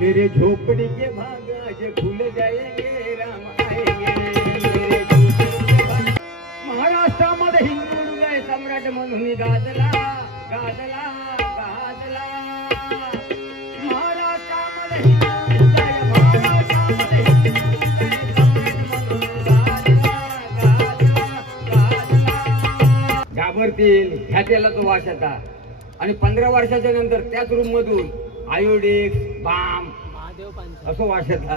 मेरे झोपड़ी के भाग आज भूल जाएंगे राम आएंगे। महाराष्ट्रामध्ये हिंदू हृदय सम्राट म्हणून गाजला गाजला गाजला। महाराष्ट्रामध्ये हिंदू हृदय महाराष्ट्रामध्ये हिंदू हृदय सम्राट म्हणून गाजला गाजला गाजला। घाबरतील ह्या त्याला तो वास येता आणि 15 वर्षाच्या नंतर त्याच रूम मधून आयोडिक बाम असं वास येता।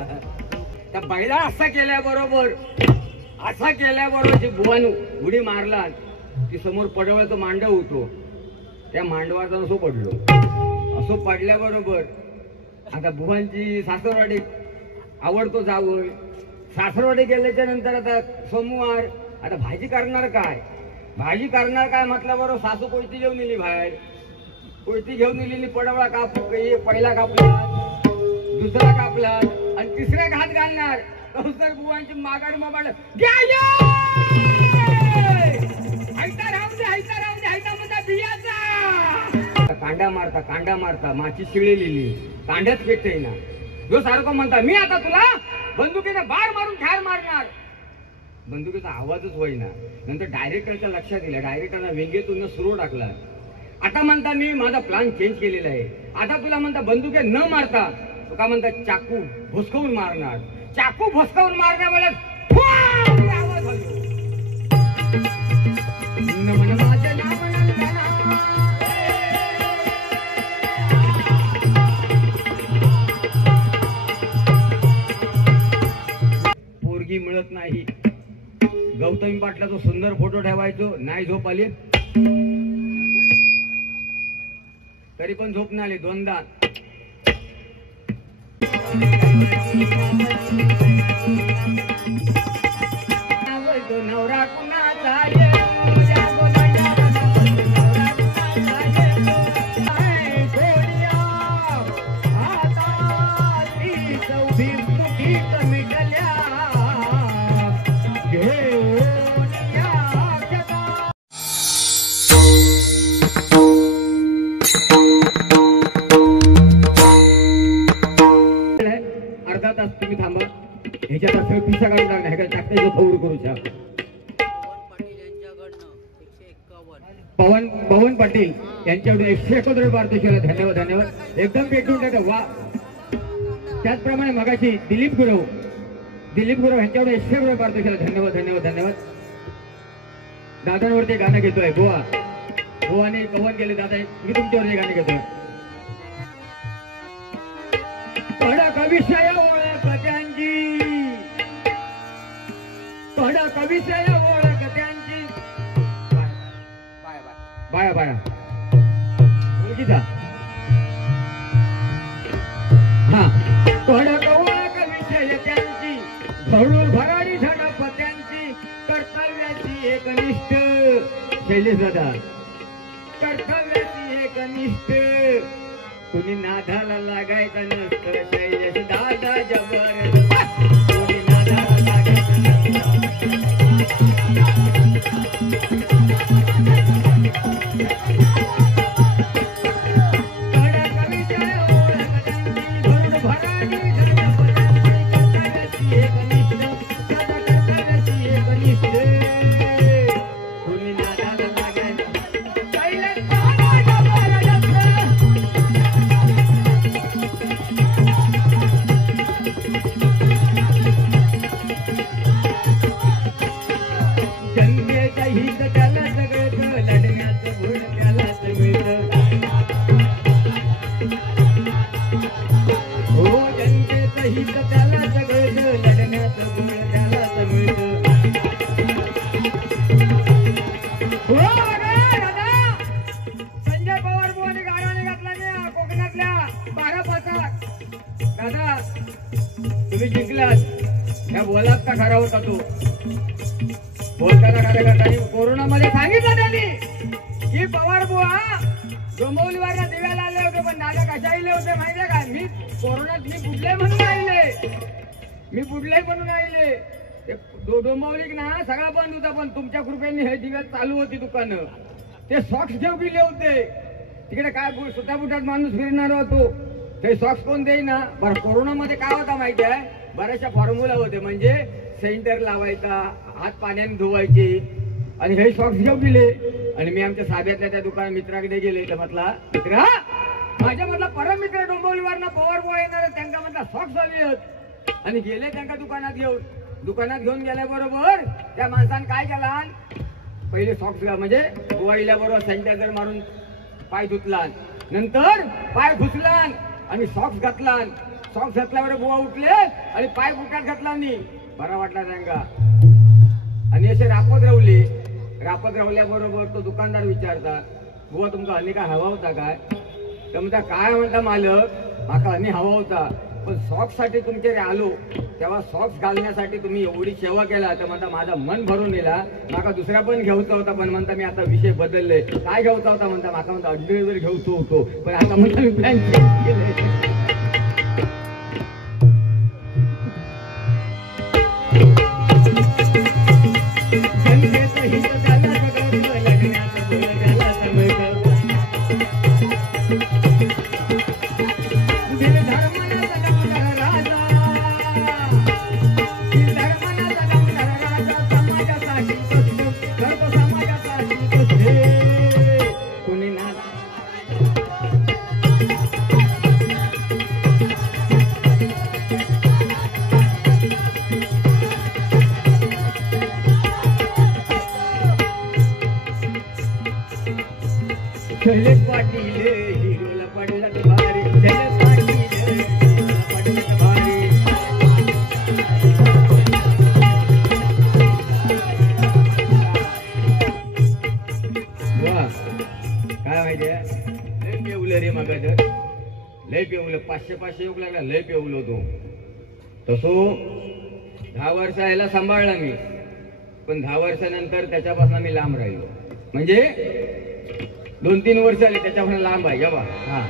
त्या बैला असा केल्याबरोबर जी बुवान उडी मारला ती समोर पडवळा मांडव होतो त्या मांडवाचा असो पडलो। असो पडल्याबरोबर आता बुवांची सासरवाडी आवडतो जावं। सासरवाडी गेल्याच्या नंतर आता सोमवार आता भाजी करणार काय म्हटलं बरोबर सासू कोयती घेऊन नेली बाहेर। कोयती घेऊन नेलेली पडवळा पहिला कापला दुसरा कापला आणि तिसऱ्या घात घालणार तर बुवांची मागाड मोबाईल कांडा मारता माची शिळी लिहिली कांड्यात पेटते ना जो सारखं म्हणता मी आता तुला बंदुकीने बार मारून ठार मारणार। बंदुकीचा आवाजच होईना। नंतर डायरेक्टरच्या लक्षात दिलं। डायरेक्टरना व्यंगेतून सुरू टाकला। आता म्हणता मी माझा प्लॅन चेंज केलेला आहे। आता तुला म्हणता बंदुके न मारता तो का म्हणता चाकू भोसकवून मारणार। चाकू भोसकवून मारण्यामुळे आवाज होतो नमन माझं नाव नंदना। पोरगी मिळत नाही। गौतमी पाटलाचा सुंदर फोटो ठेवायचो नाही झोप आली तरी पण झोप नाही आली दोनदा। नवरा कुणाचा तुम्ही थांबा ह्याच्यात पिसा काढून लागणार ह्या टाकता फौर करूच्या। पवन पाटील यांच्याकडून 171 पारितोषिकाला धन्यवाद धन्यवाद एकदम पेटून टाका वा। त्याचप्रमाणे मगाशी दिलीप गुरव यांच्याकडून 101 पारितोषिकाला धन्यवाद धन्यवाद धन्यवाद। दादांवरती गाणं घेतोय गोवाने कवन केले दादा मी तुमच्यावरती गाणं घेतोय। कडक विषय ओळख त्यांची कडक विषय ओळख त्यांची बाया ओळखीचा हा कडक ओळख विषय त्यांची भरू भराडी झडप त्यांची कर्तव्याची एकनिष्ठ शैलेश दादा कर्तव्याची एकनिष्ठ कुणी नादाला लागायचं नसतं शैलेश दादा जबरदस्त कुणी नादाला लागायचं तुम्ही जिंकलात या बोलात का खरा होता तू बोलताना कार्यकर्त्यांनी कोरोनामध्ये सांगितलं त्यांनी की पवार बुवा डोंबिवलीवरला दिव्याला आले होते पण दादा कशा आले होते माहितीये का मी कोरोनात मी बुडले म्हणून आले डोंबिवलीत ना सगळा बंद होता, पण तुमच्या कृपेने हे दिवस चालू होती दुकानं. ते सॉक्स घेऊ गेले होते तिकडे, काय सुद्धा बुटात माणूस फिरणार होतो. ते सॉक्स कोण देईना. बरं कोरोनामध्ये काय होता माहिती आहे, बऱ्याचशा फॉर्म्युला होते, म्हणजे सेंटर लावायचा, हात पाण्याने धुवायचे. आणि हे सॉक्स घेऊ गेले आणि मी आमच्या साध्यातल्या त्या दुकान मित्राकडे गेले. तर म्हटला मित्रा, माझ्या म्हटला परम मित्र डोंबिवलीवर ना पवार बुवा येणार, त्यांना म्हटला सॉक्स हवी आहेत. आणि गेले त्यांना दुकानात घेऊन गेल्याबरोबर त्या माणसाने काय केला, पहिले सॉक्स म्हणजे बुवा इल्याबरोबर सॅनिटायझर मारून पाय धुतला, नंतर पाय घुसला आणि सॉक्स घातला. सॉक्स घातल्यावर बुवा उठले आणि पाय बुटात घातला आणि बरा वाटला त्यांना. आणि असे रापत रावल्याबरोबर तो दुकानदार विचारता, बुवा तुमका हनी काय हवा होता काय? तर म्हणता काय म्हणता मालक, माका हनी हवा होता, पण सॉक्स साठी तुमच्याकडे आलो तेव्हा सॉक्स घालण्यासाठी तुम्ही एवढी सेवा केला. तर म्हणता माझा मन भरून गेला, माका दुसरा पण घ्यायचा होता, पण म्हणता मी आता विषय बदलले. काय घ्यायचा होता म्हणता, माका म्हणता अंडरवेअर घ्यायचो होतो, पण आता म्हणता मी प्लॅन चेंज केले. चले पाटील हिरोला पडला भारी, चले पाटील हिरोला पडला भारी. वा काय माहितीये, लय पेवलं रे मग, लय पेवलं, 500 येऊ लागला, लय पेवलो तो. तसो 10 वर्ष याला सांभाळला मी, पण 10 वर्षानंतर त्याच्यापासून मी लांब राहिलो. म्हणजे 2-3 वर्ष आले त्याच्यापासून लांब आहे. बा हा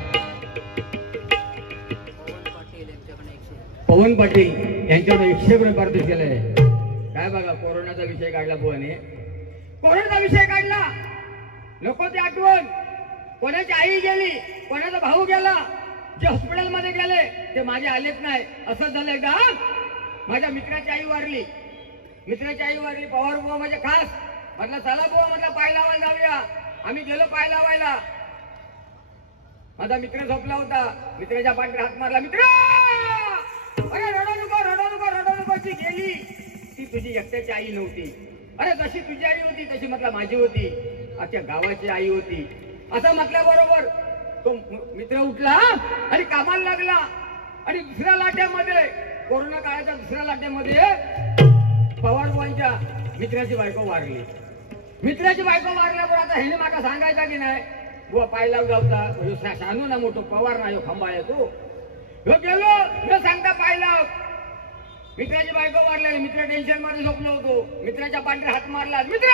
पवन पाटील यांच्याकडे 100 रुपये पारितोषिक केलंय. काय बघा, कोरोनाचा विषय काढला बुवाने, कोरोनाचा विषय काढला, नको ते आठवण. कोणाची आई गेली, कोणाचा भाऊ गेला, जे हॉस्पिटलमध्ये गेले ते माझे आलेच नाही. असंच झालं एकदा, माझ्या मित्राची आई वारली. पवार बुवा म्हणजे खास. म्हटलं चला बुवा, म्हटलं पाय लावायला जाऊया. आम्ही गेलो पाय लावायला. माझा मित्र झोपला होता, मित्राच्या पाठीवर हात मारला, मित्र अरे रडू नको. ती गेली, ती तुझी एकट्याची आई नव्हती. अरे जशी तुझी आई होती तशी म्हटलं माझी होती, अख्ख्या गावाची आई होती. असं म्हटल्याबरोबर तो मित्र उठला आणि कामाला लागला. आणि दुसऱ्या लाट्यामध्ये, कोरोना काळाच्या दुसऱ्या लाट्यामध्ये पवारबाईंच्या मित्राची बायको वारली. वारल्यावर आता ह्याने माका सांगायचा की नाही, बुवा पाय लाव जाऊचा, सांगू ना मोठो पवार नाही खंबा आहे तो. गेलो न सांगता पाय लाव. मित्राची बायको वारलेली, मित्र टेन्शन मध्ये झोपलो होतो, मित्राच्या पाठीवर हात मारला, मित्र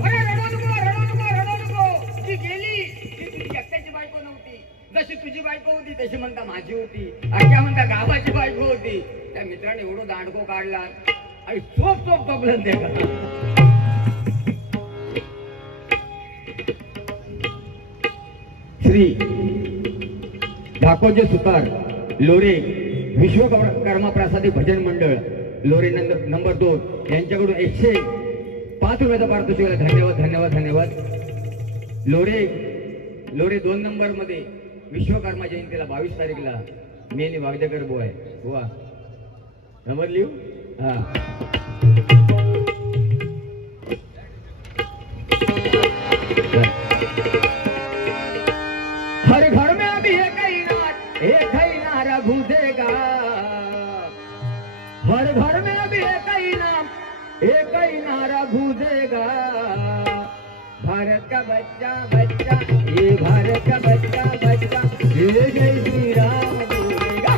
अरे रडू नको. ती गेली, ती तुझी एकट्याची बायको नव्हती. जशी तुझी बायको होती तशी म्हणता माझी होती, अख्या म्हणता गावाची बायको होती. त्या मित्राने एवढं दांडको काढला आणि चोप टोपलं ते. श्री दाखोजे सुतार लोरे विश्वकर्मा प्रसादी भजन मंडळ लोरे नंबर 2 यांच्याकडून 105 रुपयाचा पारितोषिक. धन्यवाद. लोरे 2 नंबर मध्ये विश्वकर्मा जयंतीला 22 तारीखला मेनी वागदेकर बुवा आहे. बुवा नंबर लिहू. हा हर घर में अभी एक ही नारा गूंजेगा. हर घर में अभी एक ही नारा गूंजेगा. भारत का बच्चा ये भारत का बच्चा ये जय श्री राम बोलेगा.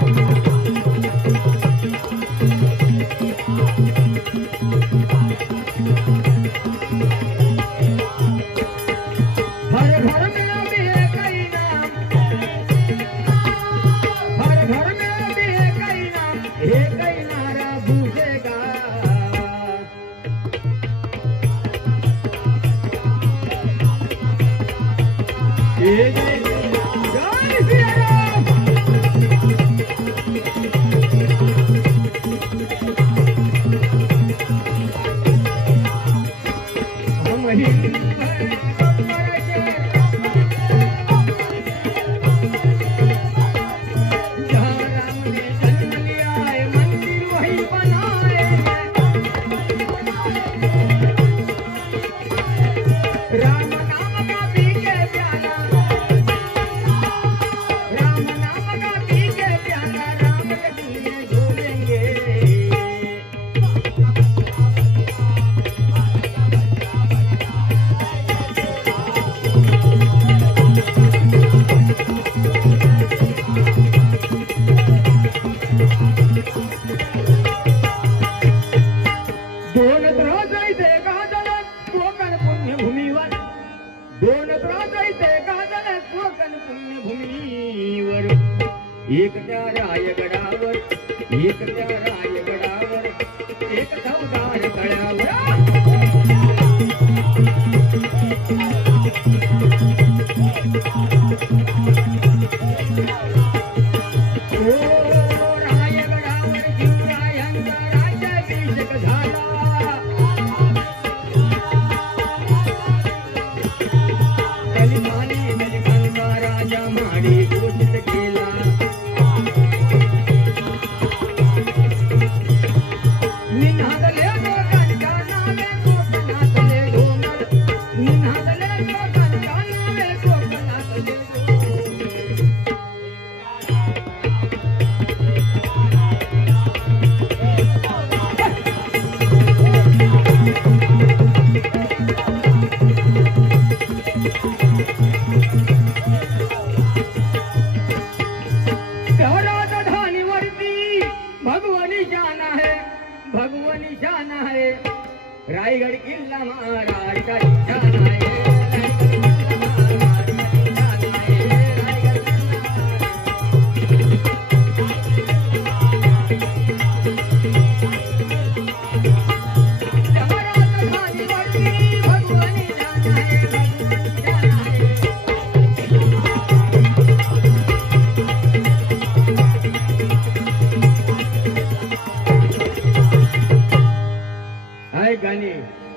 हर घर में अभी एक ही नाम, हर घर में अभी एक ही नारा गूंजेगा. एक त्या रायगडावर एक त्या रायगडावर एक चौदार तळ्यावर ओ रायगडावर शिवरायांचा राज्याभिषेक झाला दलितांनी दलितांचा राजा माडी घोषित केला भगवानी शान है रायगढ़ किल्ला महाराष्ट्र शान है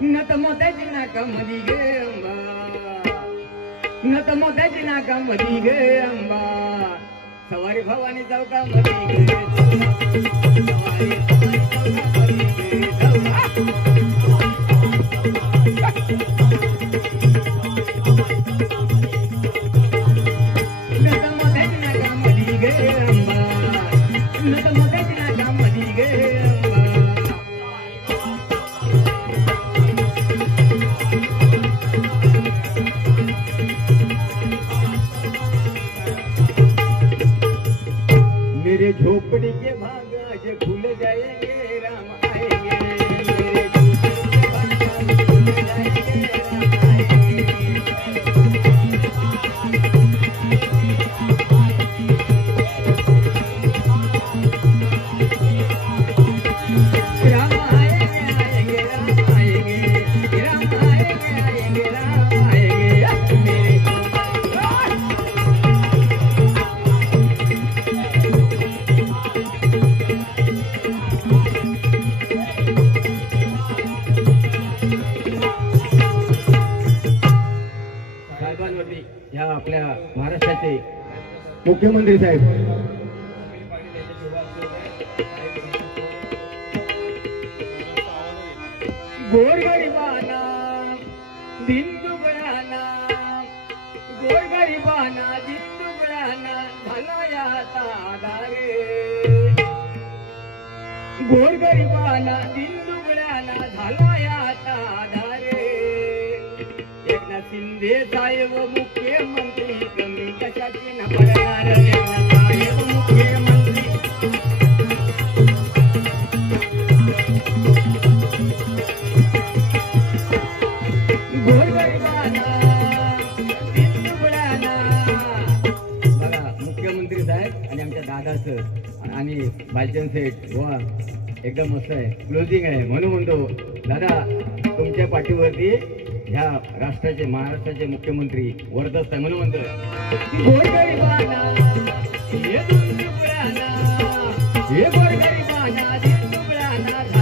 नत मोत्याची नाकामधी गे अंबा नत मोत्याची नाकामधी गे अंबा सवारी भवानी चौकामधी गे सवारी चौकामधी गे नत मोत्याची नाकामधी गे अंबा नत मोत्याची नाकामधी गे अंबा मेरे झोपड़ी के भाग आज खुल जाएंगे राम आएंगे मेरे झोपड़ी के भाग आज खुल जाएंगे राम आएंगे राम आएंगे आएंगे राम आएंगे राम आएंगे आएंगे राम आएंगे मेरे या आपल्या महाराष्ट्राचे मुख्यमंत्री साहेब गोरगरिबांना दिनदुबळ्यांना गोरगरिबांना दिनदुबळ्यांना झाला याचा आधारे गोरगरिबांना दिनदुबळ्यांना झाला याचा आधारे एकनाथ शिंदे साहेब मुख्यमंत्री कमी कशाची न पडणार एकनाथ साहेब मुख्यमंत्री गोरगरिबांना दिनदुबळ्यांना बघा मुख्यमंत्री साहेब आणि आमच्या दादाचं आणि भालचंद सेठ वा एकदम मस्त आहे क्लोजिंग आहे म्हणून म्हणतो दादा तुमच्या पाठीवरती ह्या राष्ट्राचे महाराष्ट्राचे मुख्यमंत्री वर्धस्त आहे म्हणून म्हणतोय गोरगरिबांना हे दिनदुबळ्यांना हे गोरगरिबांना दिनदुबळ्यांना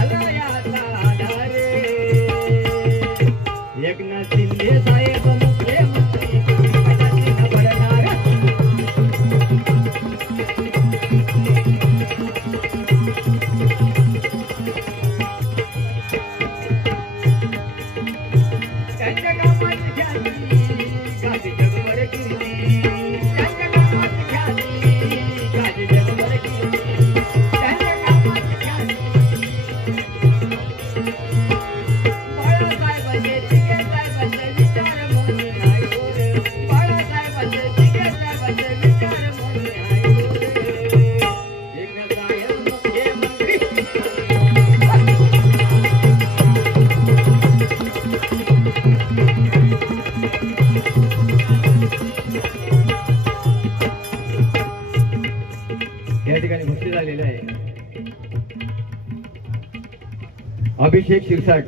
अभिषेक शिरसाट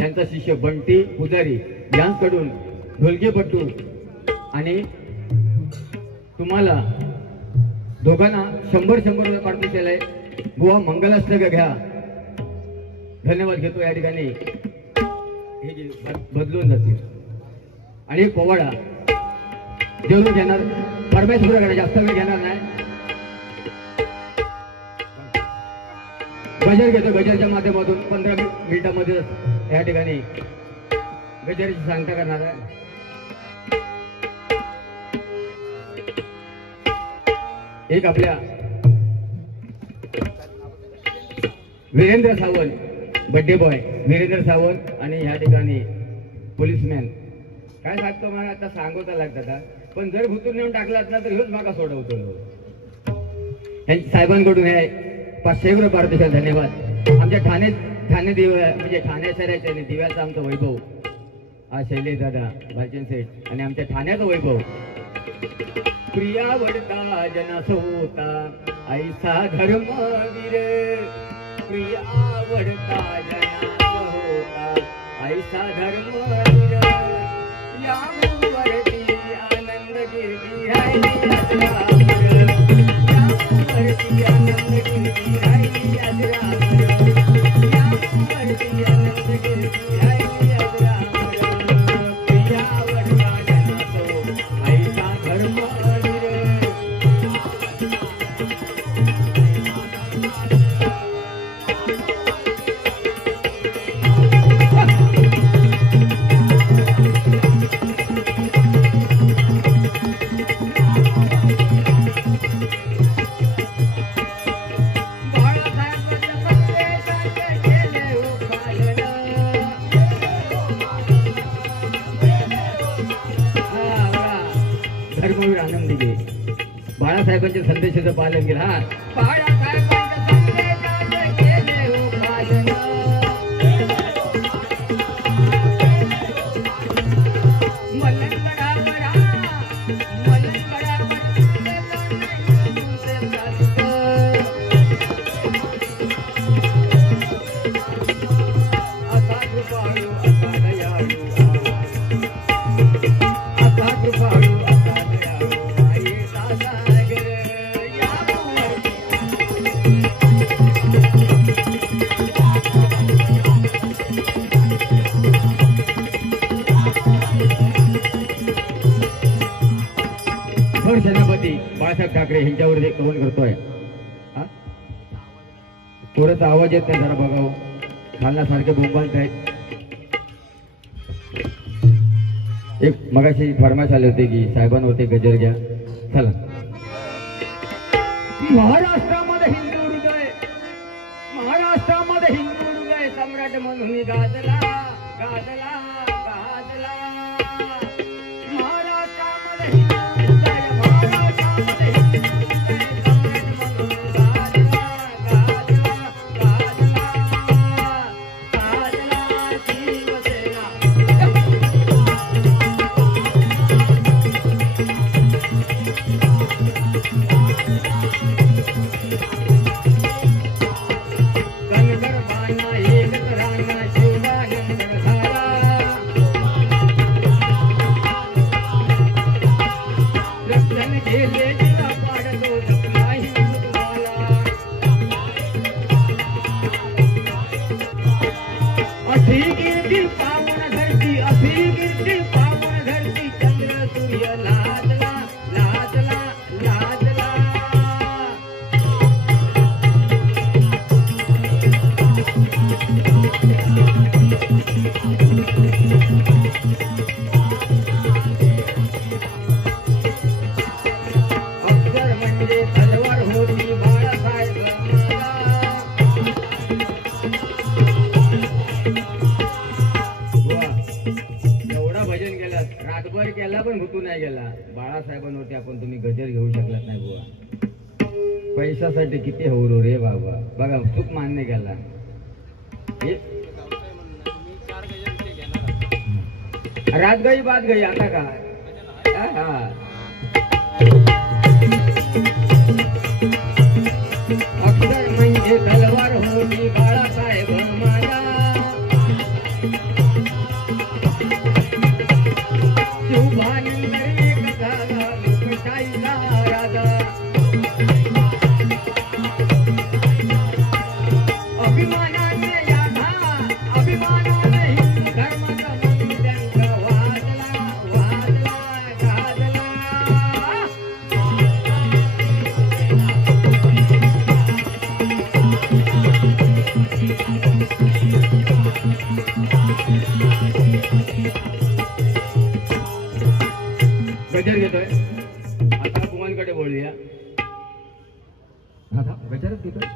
यांचा शिष्य बंटी पुजारी यांकडून ढोलकीपट्टू आणि तुम्हाला दोघांना 100 रुपये पारितोषिक आहे. बुवा मंगलाष्टक घ्या. धन्यवाद घेतो. या ठिकाणी हे जे बदलून जातील आणि एक पोवाडा जेवढं घेणार परमेश्वराकडे जास्त वेळ घेणार नाही. गजर घेतो. गजरच्या माध्यमातून 15 मिनिटांमध्ये या ठिकाणी गजरची सांगता करणार आहे. एक आपल्या वीरेंद्र सावंत बड्डे बॉय वीरेंद्र सावंत आणि ह्या ठिकाणी पोलिसमॅन काय सांगतो मला आता सांगवता लागतात. पण जर भुतून नेऊन टाकलात ना तर हेच मागा सोडवतो. साहेबांकडून हे 500 रुपये पारितोषिक. धन्यवाद. आमच्या ठाणे दिव्या म्हणजे ठाणे शहराच्या दिव्याचा आमचा वैभव हा शैलेश दादा भालचंद सेठ आणि आमच्या ठाण्याचा वैभव. प्रिया वडता जना सोता ऐसा धर्मवीर. प्रिया वडता जना होता ऐसा धर्मवीर. या वरती आनंद गिरती राहिली अजरामर. या वरती आनंद गिरती राहिली अजरामर. या वरती आनंद गिरती राहिली अजरामर. प्रिया वडता जना सोता ऐसा धर्मवीर. धर्मवीर आनंद घे. बाळासाहेबांच्या संदेशाचं पालन केलं. हा बाळासाहेबांच्या संदेशाचं केले हो पालन. मलंगडावर असा कृपाळू असा दयाळू असा कृपाळू असा दयाळू आईचा सागर. या सेनापती बाळासाहेब ठाकरे यांच्यावर एक कवन करतोय. थोडासा आवाज येत नाही. जरा बघावं. खालनासारखे बोंबालत आहेत. एक मगाशी फरमाश आले होते की साहेबांवरती गजर घ्या. चला. महाराष्ट्रामध्ये हिंदू हृदय महाराष्ट्रामध्ये हिंदू हृदय सम्राट म्हणून गाजला गाजला गाजला. महाराष्ट्रामध्ये हिंदू हृदय महाराष्ट्रामध्ये हिंदू हृदय सम्राट म्हणून गाजला गाजला गाजला गाजला. शिवसेना गणगर्भांना एक राणा शिवानंद झाला. रक्षण केले तिला पाडतो नाही तुम्हाला. अशी कीर्ती पावन धरती अशी कीर्ती पावन धरती. चंद्र सूर्य लाजला लाजला लाजला. अक्षर म्हणजे तलवार होती बाळासाहेब एवढा भजन केला रातभर केला पण भुतू नाही गेला. बाळासाहेबांवरती आपण तुम्ही गजर घेऊ शकलात नाही बुवा. पैशासाठी किती होऊ रे बाबा. बघा चूक मान्य केला. रात गई बात गई. आता काय अक्षर म्हणजे तलवार होती बाळासाहेब माझा. गजर घेतोय आता बुवांकडे बोलूया. आता गजरच घेतोय.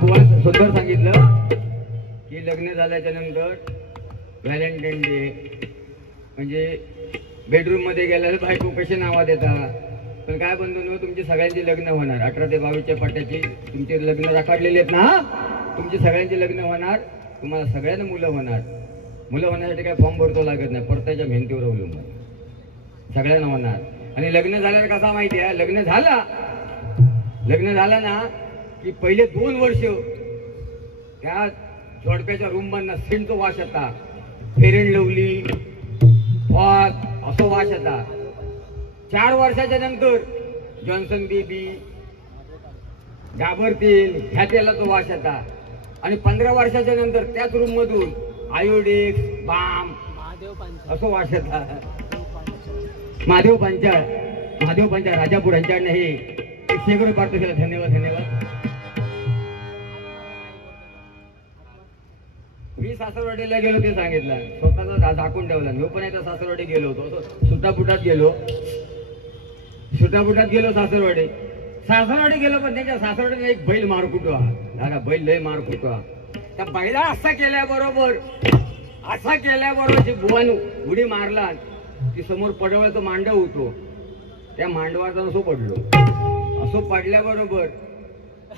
बुवान सुंदर सांगितलं की लग्न झाल्याच्या नंतर व्हॅलेंटाईन डे म्हणजे बेडरूम मध्ये गेल्यावर बायको कशी नावा देतात. पण काय बंधू, तुमची सगळ्यांची लग्न होणार. 18 ते 22च्या पट्ट्याची तुमचे लग्न राखाडलेले आहेत ना, तुमची सगळ्यांची लग्न होणार. तुम्हाला सगळ्यांना मुलं होणार. मुलं होण्यासाठी काय फॉर्म भरतो लागत नाही, परताच्या मेहनतीवर अवलंबून सगळ्यांना होणार. आणि लग्न झाल्यावर कसा माहिती आहे, लग्न झालं ना की पहिले 2 वर्ष त्या जोडप्याच्या रूम मधनं सेंटचा वास येता, फेअर अँड लवली फॉग असं वास येता. 4 वर्षाच्या नंतर जॉन्सन बेबी घाबरतील ह्या तेलाचा वास येता. आणि 15 वर्षाच्या नंतर त्याच रूम मधून आयोडेक्स बाम असं वास येता. महादेव पंचाळ राजापूर यांच्याकडनं हे 101 रुपये पाठवतो केला. धन्यवाद. मी सासरवाडीला गेलो ते सांगितलं, स्वतःचा झाकून ठेवला. मी पण एकदा सासरवाडी गेलो होतो, सुटापुटात गेलो सासरवाडी गेलो. पण त्यांच्या सासरवाडीने एक बैल मार कुटवा दादा, बैल लय मार कुटवा. त्या बैला असा केल्याबरोबर जी बुवान उडी मारला की समोर पडवळ्याचं मांडव होतो, त्या मांडवाचा असो पडलो. असो पडल्याबरोबर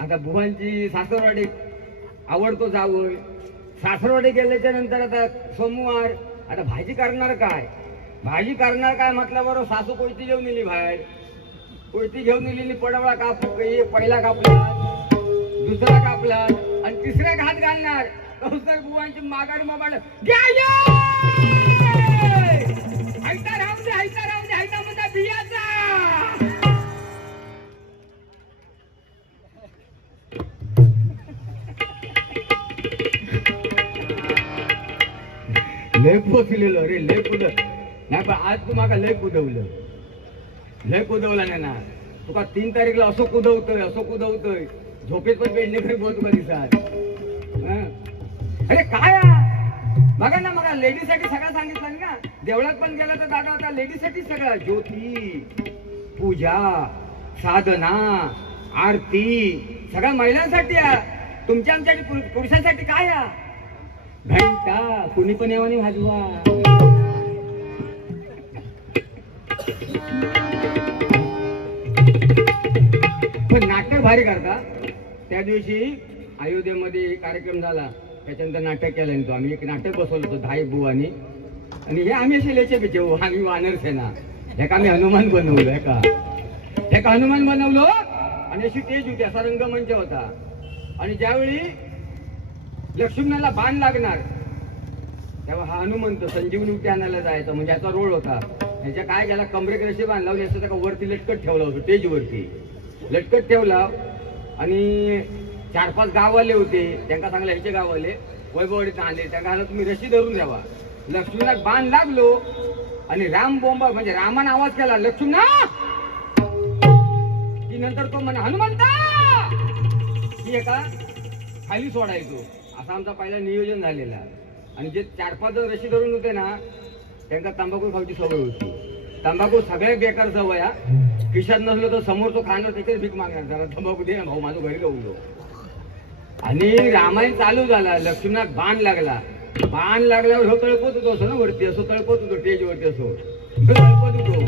आता बुवांची सासरवाडी आवडतो जावं. सासरवाडी गेल्याच्या नंतर आता सोमवार, आता भाजी करणार काय म्हटल्याबरोबर सासू कोयती घेऊन नेली बाहेर. कोयती घेऊन नेलेली, पडवळा पहिला कापला, दुसरा कापला आणि तिसऱ्या घात घालणार. तर बुवांची मागाड मोबाईल बियाचा लय पोचलेलो रे, लय कुदव नाही. पण आज तू मागा लय कुदवलं नाही ना. तुका 3 तारीखला असं कुदवतोय झोपेत पण पेडणेकडे बोल तुका दिसत. अरे काय बघा ना, मला लेडीजसाठी सगळं सांगितलं ना. देवळात पण गेला तर दादा आता लेडीजसाठी सगळं, ज्योती, पूजा, साधना, आरती सगळं महिलांसाठी आहे. तुमच्या आमच्यासाठी पुरुषांसाठी काय आहे? घंटा कुणी पण येवानी वाजवा. पण नाट्य भारी करता. त्या दिवशी अयोध्येमध्ये कार्यक्रम झाला, त्याच्यानंतर नाटक केलं तो. आम्ही एक नाटक बसवलं होतं 10 बुवानी. आणि हे आम्ही असे लेचे बिचे, आम्ही वानर सेना. ह्याका आम्ही हनुमान बनवलो, ह्याका हनुमान बनवलो. आणि अशी स्टेज होती, असा रंगमंच होता. आणि ज्यावेळी लक्ष्मणाला बाण लागणार तेव्हा हा हनुमंत संजीवनी उटी आणायला जायचा, म्हणजे याचा रोल होता. ह्याच्या काय गेला कमरेक रशी बांध लावली असं, त्या वरती लटकट ठेवला होतो, स्टेजवरती लटकट ठेवला. आणि 4-5 गाववाले होते, त्यांना सांगलं ह्याचे गाववाले वैभवडीत आणले, त्यांना तुम्ही रशी धरून द्यावा. लक्ष्मणात बाण लागलो आणि राम बोंबा म्हणजे रामाने आवाज केला लक्ष्मणा, की नंतर तो म्हणा हनुमंता, की एका खाली सोडायचो. असा आमचा पहिला नियोजन झालेला. आणि जे 4-5 जण रशी धरून होते ना, त्यांना तंबाखू खायची सवय होती. तंबाखू सगळ्यात बेकार सवय. खिशात नसलो तर समोर तो खाणार, तिथेच भीक मागणार, जरा तंबाखू दे ना भाऊ, माझं घरी गावलो. आणि रामायण चालू झाला, लक्ष्मणात बाण लागल्यावर हो तळपत होतो असं ना वरती, असं तळपत होतो स्टेजवरती, असं तळपत होतो.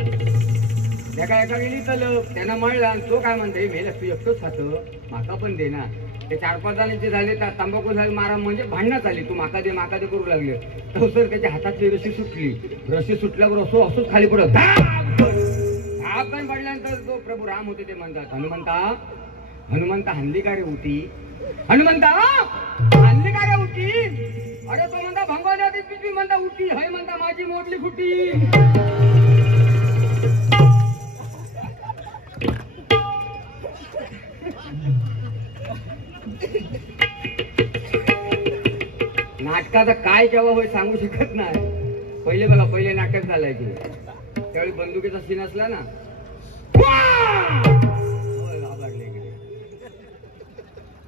एका वेळी तलप त्यांना मळला. तो काय म्हणते, मी तू एकटंच खातं, माका पण दे ना. ते 4-5 जणांचे झाले, त्या तंबाखू झाले मारा, म्हणजे भांडणात आली. तू माका दे करू लागले. तर सर त्याच्या हातातली रशी सुटली. रशी सुटल्यावर असंच खाली पडत पण पडल्यानंतर तो प्रभू राम होते, ते म्हणतात हनुमंता हल्ली का रे होती, हनुमंता हल्ली का रे होती. अरे तो म्हणता भंगवाल्या पिशवी म्हणता उठी, हय म्हणता माझी मोडली फुटी. नाटकाचा काय केव्हा होय सांगू शकत नाही. पहिले नाटक चालायचे, त्यावेळी बंदुकीचा सीन असला ना,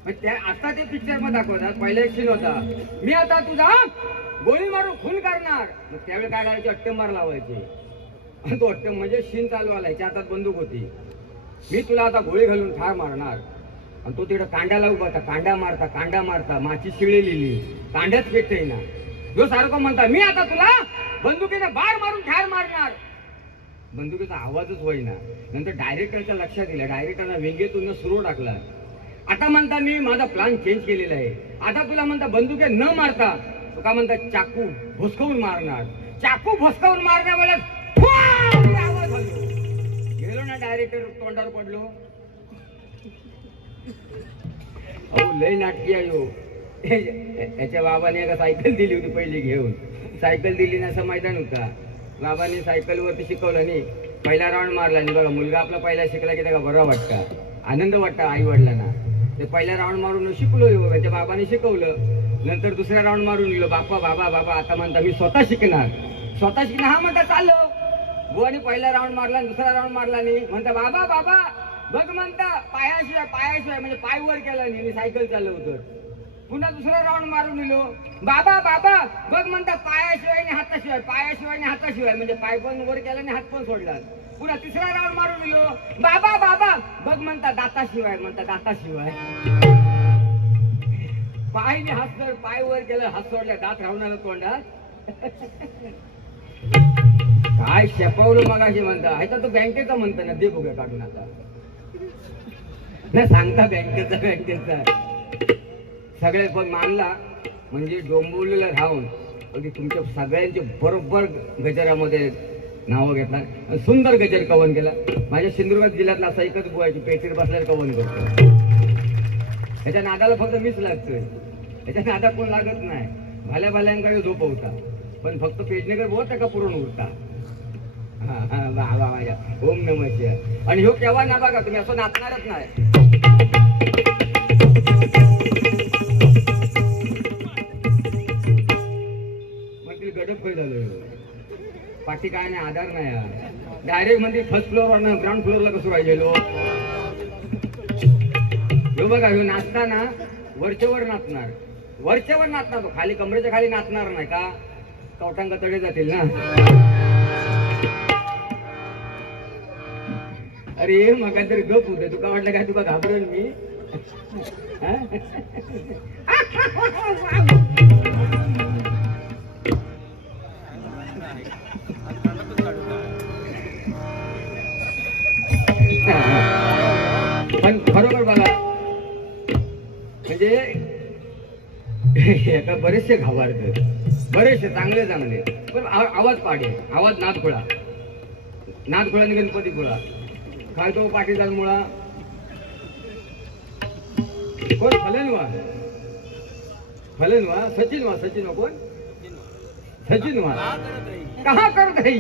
त्या आता ते पिक्चर मध्ये दाखवतात. पहिला एक सीन होता, मी आता तुझा गोळी मारून खून करणार. मग त्यावेळी काय करायचे, अट्टंबार लावायचे. आणि तो अट्टम म्हणजे सीन चालू आलाय, त्या हातात बंदूक होती. मी तुला आता गोळी घालून ठार मारणार. आणि तो तिकडे कांड्याला उभा होता, कांडा मारता माची शिळी लिहिली, कांड्यात पेटते ना. जो सारखं म्हणता, मी आता तुला बंदुकीने बार मारून ठार मारणार. बंदुकीचा आवाजच होईना. नंतर डायरेक्टरच्या लक्षात दिलं, डायरेक्टरला व्यंगेतून सुरू टाकला. आता म्हणता मी माझा प्लॅन चेंज केलेला आहे. आता तुला म्हणता बंदुके न मारता तो का म्हणता चाकू भोसकवून मारणार. चाकू भोसकवून मारण्या वेळेस आवाज आलो. गेलो ना डायरेक्टर तोंडावर पडलो. अहो लय नाटकी आहे. याच्या बाबाने एका सायकल दिली होती पहिली घेऊन. सायकल दिली ना असं मैदान होता. बाबांनी सायकलवरती शिकवलं नाही. पहिला राऊंड मारला नाही. बघा मुलगा आपला पहिला शिकला की त्याला बरं वाटतं, आनंद वाटतं आई वडिलांना. ते पहिला राऊंड मारून शिकलो. त्याच्या बाबाने शिकवलं. नंतर दुसरा राऊंड मारून गेलो. बाबा आता म्हणता मी स्वतः शिकणार. हा म्हणता चाललो. बुवानी पहिला राऊंड मारला, दुसरा राऊंड मारला नाही. म्हणता बाबा बघ म्हणता पायाशिवाय म्हणजे पाय वर केला नाही, सायकल चालवतो. पुन्हा दुसरा राऊंड मारून गेलो. बाबा बघ म्हणता पायाशिवाय आणि हाताशिवाय म्हणजे पाय पण वर केला आणि हात पण सोडला. पुन्हा तिसरा राऊंड मारून गेलो. बाबा बघ म्हणता दाताशिवाय पायने हात सोड, पाय वर केलं, हात सोडला, दात राहून आला तोंडात. काय शेपावलं मगाशी म्हणता. ह्याचा तो बँकेचा म्हणता ना, दे बघूया काढून आता न सांगता बँकेचा सगळे पण मानला म्हणजे डोंबिवलीला राहून अगदी तुमच्या सगळ्यांचे बरोबर गजरामध्ये नावं घेतला. सुंदर गजर कवन केला. माझ्या सिंधुदुर्ग जिल्ह्यातला असा एकच बुवायची पेटीर बसल्यावर कवन करतो. ह्याच्या नादाला फक्त मीच लागतोय. ह्याच्या नादा कोण लागत नाही. भाल्यांकडे झोपवता पण फक्त पेटणेकर बोलता का पुरण उरता. ओम नमः शिवाय. आणि ह्यो केव्हा ना बघा तुम्ही असं नाचणारच नाही. मग तिला गडप काय झालं, पाठी काय नाही, आधार नाही. डायरेक्ट म्हणजे फर्स्ट फ्लोअर ग्राउंड फ्लोअरला कसं राहिलेलो. ह्यो बघा ह्यो नाचताना वरच्यावर नाचणार तो, खाली कमरेच्या खाली नाचणार नाही का, कवटांग तडे जातील ना. अरे मग तरी गप होते. तुका वाटलं काय तुका घाबरेल मी. पण बरोबर बघा म्हणजे एका बरेचसे घाबरतात, बरेचसे चांगले पण आवाज पाडे, आवाज नादखुळा आणि गणपती खुळा. काय तो पाटीचा मुळा कोण फलन वा सचिन वा कोण सचिन वा कहा करत आहे.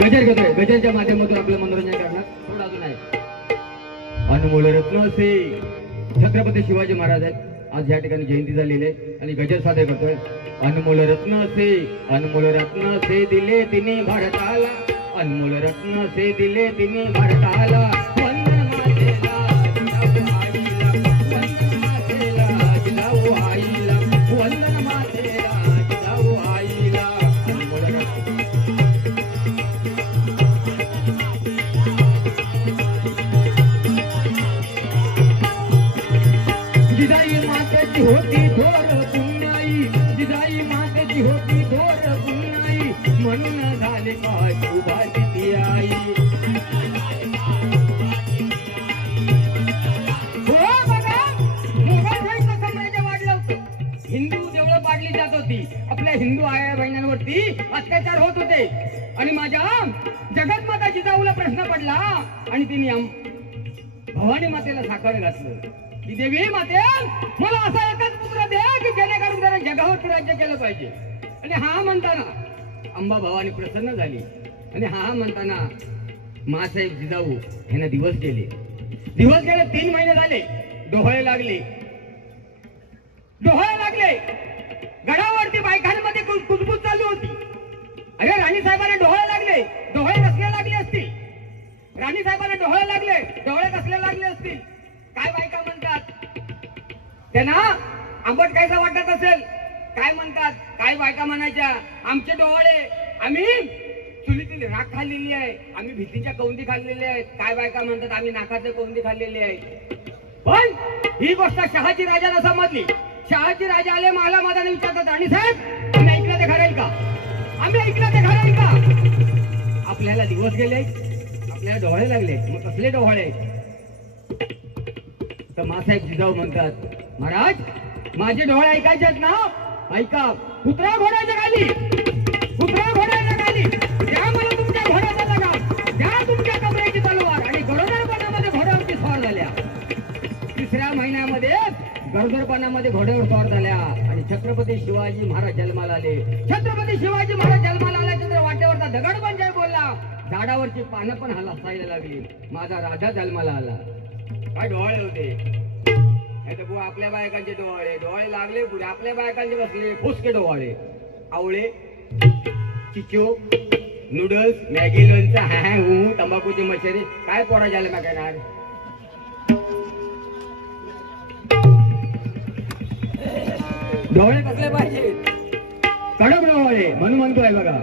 गजर घेतोय. गजरच्या माध्यमातून आपलं मनोरंजन करणार. थोडं अजून आहे. अनमोल रत्न असे छत्रपती शिवाजी महाराज आहेत. आज या ठिकाणी जयंती झालेली आहे आणि गजर सादर करतोय. अनमोल रत्न असे दिले तिने भारताला. अनमोल रत्न से दिले तिने भारताला. वंदन मातेला जिजाऊ आईला, वंदन मातेला जिजाऊ आईला. अनमोल जिजाई मातेची होती थोर पुण्याई, जिजाई मातेची होती थोर पुण्याई. म्हणून झाले काय उभाची ती आई. हो बघा, मुघलशाहीचं साम्राज्य वाढलं होतं. हिंदू देवळं पाडली जात होती. आपल्या हिंदू आया बहिणांवरती अत्याचार होत होते. आणि माझ्या जगतमाता जिजाऊला प्रश्न पडला आणि तिने भवानी मातेला साखर घातलं की देवी माते मला असा एकच पुत्र दे की जेणेकरून त्याला जगावरती राज्य केलं पाहिजे. आणि हा म्हणताना अंबा भवानी प्रसन्न झाली. आणि हा म्हणताना मासाहेब जिजाऊ यांना दिवस गेले. 3 महिने झाले. डोळे लागले. गडावरती बायकांमध्ये कुजबूज चालू होती. अरे राणी साहेबांना डोळे लागले. डोळे कसले लागले असतील. राणी साहेबांना डोळे लागले. डोळे कसले लागले असतील. काय त्यांना आंबट कायसा वाटत असेल. काय म्हणतात, काय बायका म्हणायच्या, आमचे डोळे आम्ही चुलीतील राख खाल्लेली आहे, आम्ही भीतीच्या कौंदी खाल्लेली आहेत. काय बायका म्हणतात आम्ही नाकातले कौंदी खाल्लेली आहे. पण ही गोष्ट शहाजी राजाला समजली. शहाजी राजा आले मला मदाने विचारतात, आणि साहेब आम्ही ऐकलं ते खरं आहे का, आम्ही ऐकलं ते खरं आहे का. आपल्याला दिवस गेले, आपल्याला डोळे लागले, मग कसले डोळे. तर मासाहेब जिजाऊ म्हणतात, महाराज माझे डोळे ऐकायचे ना, ऐका. कुत्रा घोड्याच्या खाली, कुत्रा घोड्याच्या खाली, द्या मला तुमच्या घोड्याचा लगाम, द्या तुमच्या कमरेची तलवार. आणि गरोदरपणामध्ये घोड्यावरती स्वार झाल्या. 3ऱ्या महिन्यामध्ये गरोदरपणामध्ये घोड्यावर स्वार झाल्या. आणि छत्रपती शिवाजी महाराज जन्माला आले. छत्रपती शिवाजी महाराज जन्माला आल्यानंतर वाटेवरचा दगड पण जय बोलला, झाडावरची पानं पण हसायला लागली. माझा राजा जन्माला आला. काय डोळे होते. आपल्या बायकांचे डोळे लागले पुढे, आपल्या बायकांचे बसले फुसके डोळे. आवळे, चिचो, नूडल्स, मॅगी, लोणचा, तंबाखूची मशरी, काय पोरा झालं मग येणार. डोळे कसले पाहिजे, कडक डोळे. म्हणून म्हणतोय बघा,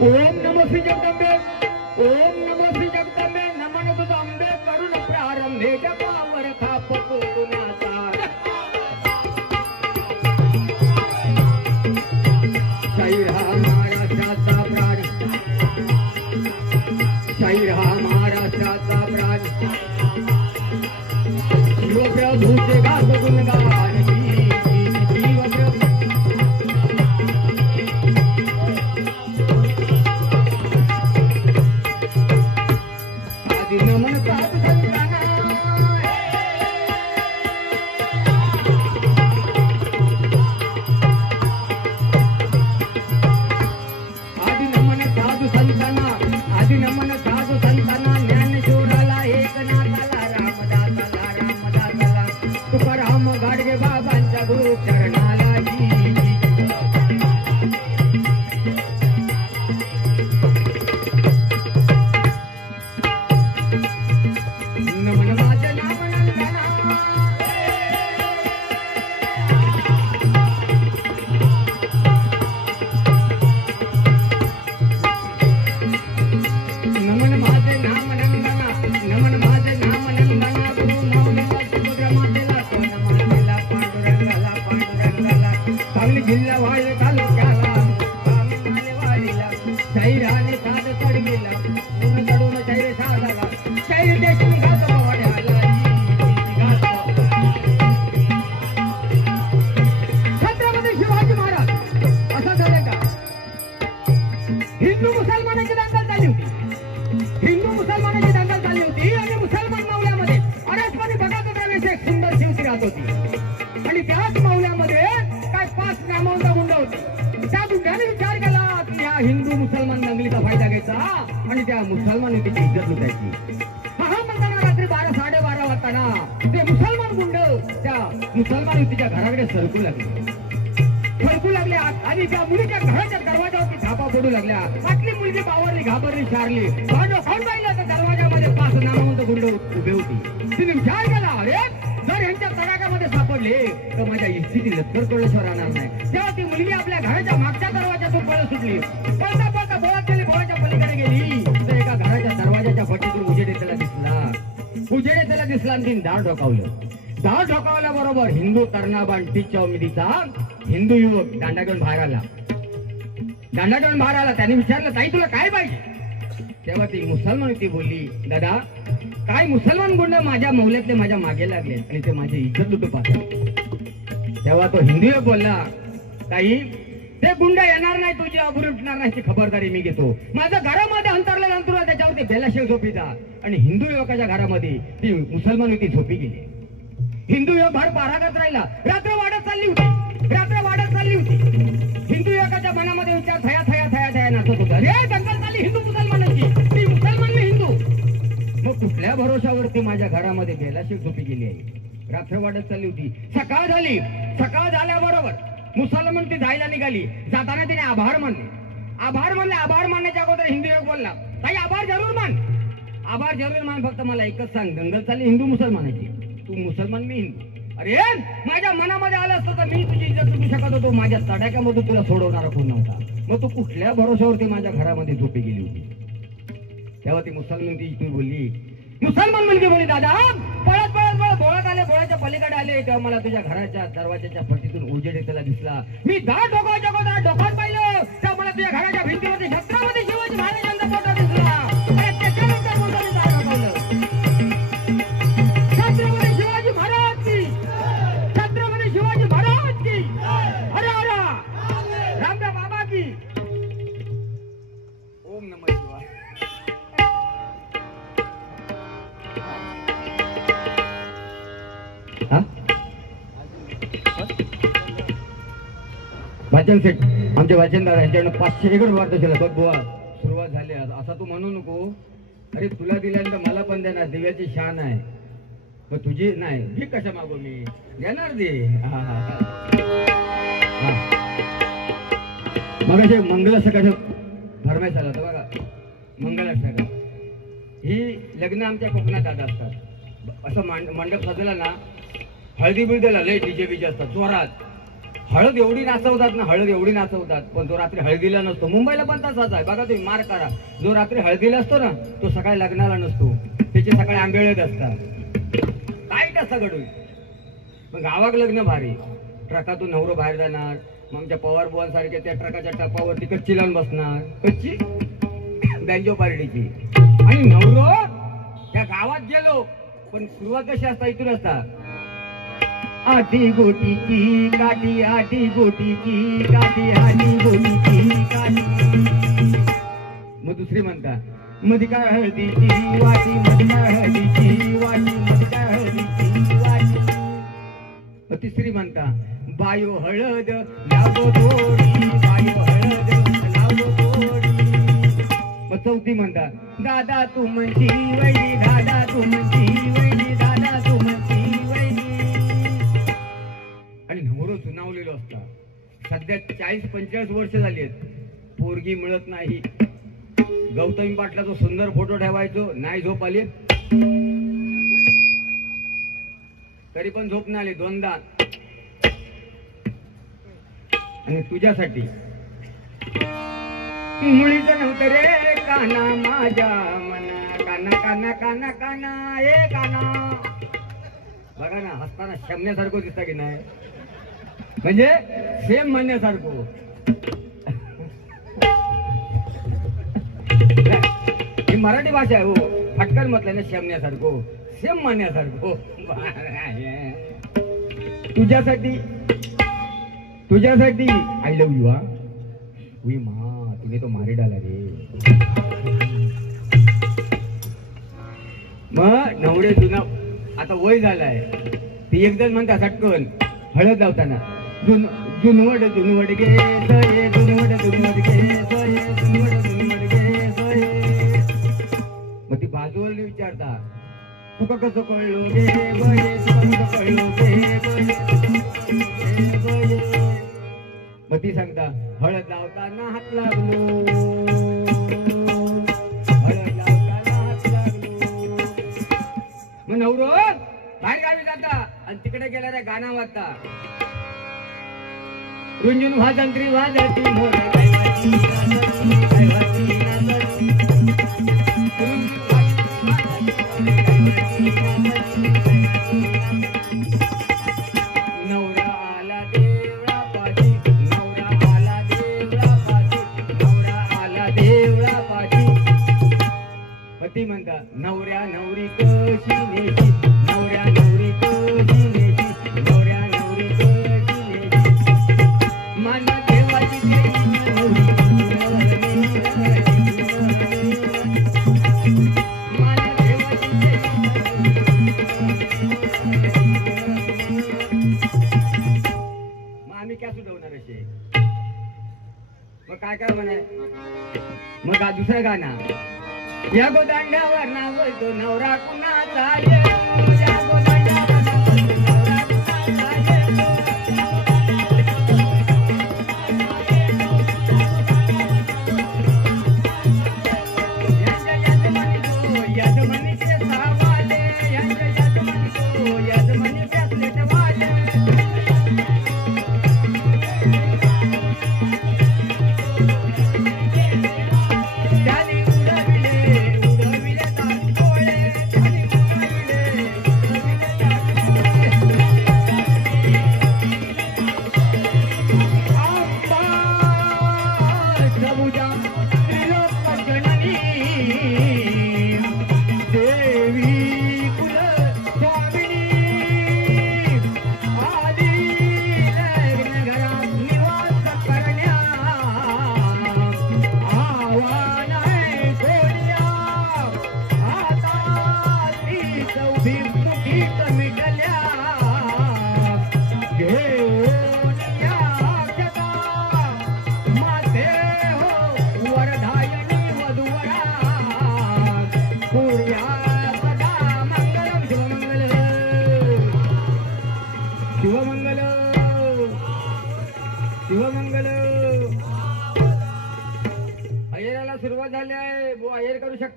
ओम नमो श्री जगदंबे, ओम नमो श्री जगदंबे, नमन तुझ अंबे, करुण प्रारंभे जपावर थाप कोणाचा. शाहीर हा महाराष्ट्राचा प्राण, शाहीर हा महाराष्ट्राचा प्राण, शिवप्रभूचे गात गुणगान. नमन साधू संतांना, आदि नमन साधू संतांना, आदि नमन साधू संतांना, ज्ञानेश्वराला, एकनाथाला, रामदासाला, रामदासाला, तुकाराम गाडगे बाबांच्या गुरु चरणाला. हिंदू मुसलमान दंगलीचा फायदा घ्यायचा आणि त्या मुसलमान युतीची इज्जत लुटायची. हा म्हणताना रात्री 12-12:30 वाजताना ते मुसलमान गुंड त्या मुसलमान युतीच्या घराकडे सरकू लागले आणि त्या मुलीच्या घराच्या दरवाजावरती झापा पडू लागल्या. आटली मुलगी बावरली, घाबरली, शारली. पाहिलं तर दरवाजामध्ये 5 नामवंत गुंड उभे होती. तिने विचार केला, अरे जर यांच्या तडाख्यामध्ये सापडले तर माझ्या इच्छिती लष्कर कळल्याशिवाय राहणार नाही. तेव्हा ती मुलगी आपल्या घराच्या मागच्या दरवाजातून पळत सुटली. पळता पळता बोळात गेली, बोळाच्या पलीकडे गेली तर एका घराच्या दरवाजाच्या फटीतून उजेड त्याला दिसला आणि तिने दार ढोकावलं. दार ढोकावल्याबरोबर हिंदू तरुणाबाण टीच्या उमेदीचा हिंदू युवक दांडा घेऊन बाहेर आला. त्याने विचारलं, ताई तुला काय पाहिजे. तेव्हा ती मुसलमान ती बोलली, दादा काय मुसलमान गुंड माझ्या मौल्यातले माझ्या मागे लागले आणि ते माझी इज्जत लुटू पाहतात. तेव्हा तो हिंदू बोलला, ताई ते गुंड येणार नाही, तुझी आबरू उठणार नाही, ती खबरदारी मी घेतो. माझ्या घरामध्ये अंतरला अंतरुला त्याच्यावरती बेलाशेव झोपीचा. आणि हिंदू युवकाच्या घरामध्ये ती मुसलमान युती झोपी गेली. हिंदू युवक भर पारागत राहिला. रात्र वाढत चालली होती. हिंदू युवकाच्या मनामध्ये विचार थया नाचत होता, रे दंगल चालली हिंदू मुसलमानांची, ती मुसलमान मी हिंदू. मग कुठल्या भरोशावरती माझ्या घरामध्ये बेलाशेव झोपी गेली आहे. रात्र वाढत चालली होती. सकाळ झाली. सकाळ झाल्याबरोबर मुसलमान ती जायला निघाली. जाताना तिने आभार मानले. आभार मानण्याच्या अगोदर हिंदू युवक बोलला, ताई आभार जरूर मान, फक्त मला एकच सांग, दंगल चालली हिंदू मुसलमानाची, तू मुसलमान मी हिंदू. अरे माझ्या मनामध्ये आलं असतं तर मी तुझी इज्जत करू शकत होतो. माझ्या तडाख्यामधून तुला सोडवणारा कोण नव्हता. मग तू कुठल्या भरोशावरती माझ्या घरामध्ये झोपी गेली होती. तेव्हा ती मुसलमान ती बोलली, मुसलमान मुलगी बोलली, दादा पळत पळत पळत बोळात आले, बोळाच्या पलीकडे आले तेव्हा मला तुझ्या घराच्या दरवाजाच्या फटीतून उजेड येताना दिसला. मी डोकात पाहिलं तेव्हा मला तुझ्या घराच्या भिंतीवरती छत्रपती शिवाजी महाराजांचा फोटो दिसला. त्याच्यानंतर मुसलमान दाखवलं. छत्रपती शिवाजी महाराज की, छत्रपती शिवाजी महाराज की, हरा हरा रामदेव बाबा की. ओम नमः शिवाय. वाचन सेठ आमचे वाचनदार यांच्याकडून 500 एकड वाटत बघ बुवा सुरुवात झाली. असा तू म्हणू नको. अरे तुला दिल्यानंतर मला पण देणार. दिव्याची शान आहे. मग तुझी नाही मी कशा मागू. मी देणार दे. मग असे मंगलाष्टकाचं फरमाईश आला होता बघा. मंगलाष्टक ही लग्न आमच्या कोकणात आता असतात. असं मंडप सजवला ना हळदी बिळदीला लय डीजे बीजे असतात जोरात. हळद एवढी नाचवतात ना, हळद एवढी नाचवतात पण तो रात्री हळदीला नसतो. मुंबईला पण तसाच आहे बघा. तुम्ही मार करा. जो रात्री हळदीला असतो ना तो सकाळी लग्नाला नसतो. त्याचे सकाळी आंबेळत असतात. काय का सगळं. मग गावात लग्न भारी. ट्रकातून नवरं बाहेर जाणार. मग आमच्या पवार बुवांसारख्या त्या ट्रकाच्या टपावरती कच्ची लावून बसणार. कच्ची बँजो पार्टीची. आणि नवरो त्या गावात गेलो पण सुरुवात कशी असता इथून असता. आधी गोटीची काठी, आधी गोटीची काठी, आधी गोटीची काठी. मग दुसरी म्हणता मधी काय हळदीची वाटी, मधी काय हळदीची वाटी, मधी काय हळदीची वाटी. मग तिसरी म्हणता बायो हळद लावो थोडी, बायो हळद लावो थोडी. मग चौथी म्हणता दादा तू म्हणती वैली, दादा तू म्हणती वैली, दादा तू म्हणती वैली. आणि नवरो चुनावलेलो असता. सध्या 40-45 वर्ष झाली आहेत. पोरगी मिळत नाही. गौतमी पाटलाचा सुंदर फोटो ठेवायचो नाही झोप आली तरी पण झोप नाही आली 2दा. आणि तुझ्यासाठी मुळीच नव्हतं रे काना माझ्या मना. काना काना काना काना ए काना. बघा ना हसताना शमण्यासारखं दिसता की नाही. म्हणजे सेम म्हणण्यासारखं. ही मराठी भाषा आहे हो. फटकन म्हटलं ना शमण्यासारखं सेम म्हणण्यासारखं. तुझ्यासाठी तुझ्यासाठी आय लव्ह यू. हुई मा तुने तो मारी डाला रे. मग नवरे जुना आता वय झालाय. ती एकदम म्हणता सटकन हळद लावताना जुनवड जुनवड गे सये, जुनवड जुनवड गे सये, जुनवड जुनवड गे सये. मग ती बाजूला विचारता तुका कसं कळलो गे बये, तुका कसं कळलो गे बये. मग ती सांगता हळद लावताना हात लागलो, हळद लावताना हात लागलो. मग नवरो बाहेर गावी जाता आणि तिकडे गेल्यावर गाणं वाजता. रुंजून वाजंत्री वाजती मोर दैवाची दैवाची नाचती. नवरा आला देवळा पाठी, नवरा आला देवळा पाठी, नवरा आला देवळा पाठी. पती म्हणता नवऱ्या नवरी कशी नेशी, नवऱ्या नवरी कशी नेशी, नवऱ्या नवरी कशी नेशी. माना देवाची माना देवाची. मग आम्ही काय सुटवणार असे. मग काय काय म्हणाय. मग दुसरं गाणं या गोदांड्यावर नाव तो नवरा कुणाचा ये, या गोदांड्यावर नाव नवरा कुणाचा ये. यांच्या यजमानी तो यजमानीचे सावाले, यांच्या यजमानी तो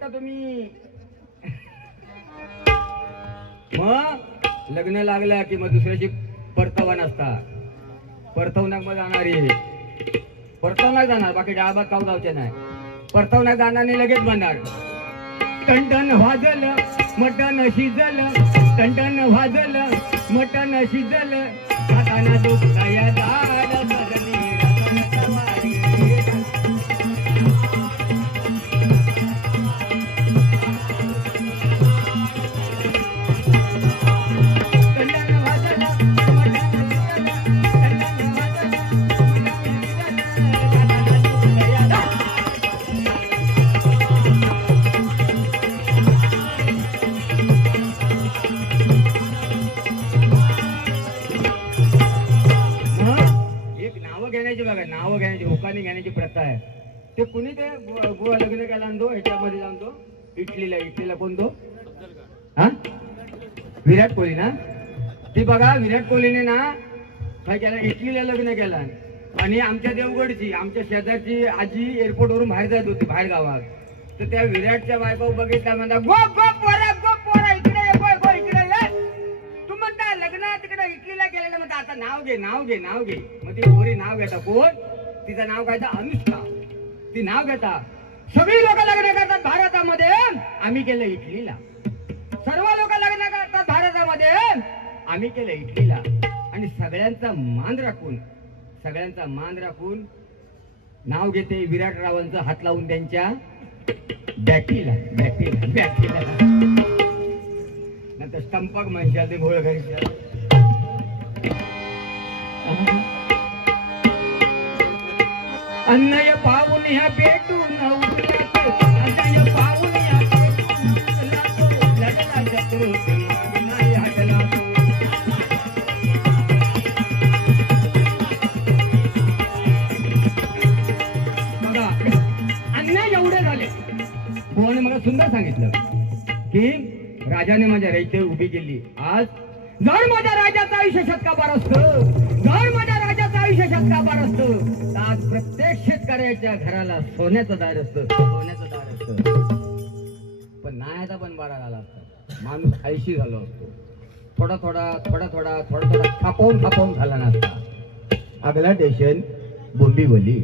वाटतं तुम्ही. मग लग्न लागलं की मग दुसऱ्याची परतवण असतात. परतवण्याक मग जाणारी परतवण्याक जाणार, बाकी डाळभात खाऊ जायचे नाही. परतवण्याक जाणार आणि लगेच बनणार. टंटन वाजलं मटण शिजलं, टंटन वाजलं मटण शिजलं, हाताना दुखया दार भरली रतन मारी. नाव घेण्याची होकानी घेण्याची प्रथा आहे. ते कुणी ते बुवा लग्न केला आणतो ह्याच्यामध्ये जाणतो इटलीला कोण तो हा विराट कोहली ना. ती बघा विराट कोहलीने ना काय केलं, इटलीला लग्न केलं. आणि आमच्या देवगडची आमच्या शेजारची आजी एअरपोर्ट वरून बाहेर जात होती बाहेर गावात. तर त्या विराटच्या बायको बघितल्या म्हणता गो पोरा इकडे ये, गो इकडे ये. तू म्हणता लग्न तिकडे इटलीला केलेलं म्हणता, आता नाव घे. मग ती पोरी नाव घेता. कोण? तिचं नाव काय तर अनुष्का. ती नाव घेता. सगळी लोक लग्न करतात भारतामध्ये, आम्ही केलं इटलीला. सर्व लोक लग्न करतात भारतामध्ये, आम्ही केलं इटलीला. आणि सगळ्यांचा मान राखून नाव घेते विराट रावांचा हात लावून त्यांच्या बॅटीला नंतर स्टंपक म्हणशाल ते घोळ घरी. अन्नय पाहून ह्या पेटून अन्नय पाहून ह्या पेटून लढला शत्रू नाही हटला. बघा अन्याय एवढे झाले. भुवाने मला सुंदर सांगितलं की राजाने माझ्या रयते उभी केली. आज जर माझ्या राजाचं आयुष्य शतकापार असतं, तर आज प्रत्येक शेतकऱ्याच्या घराला सोन्याचं दार असतं. पण नायाचा पण बारा झाला असता. माणूस आळशी झालो असतो. थोडा थापवून झाला नसता. अगला स्टेशन बोंबिवली.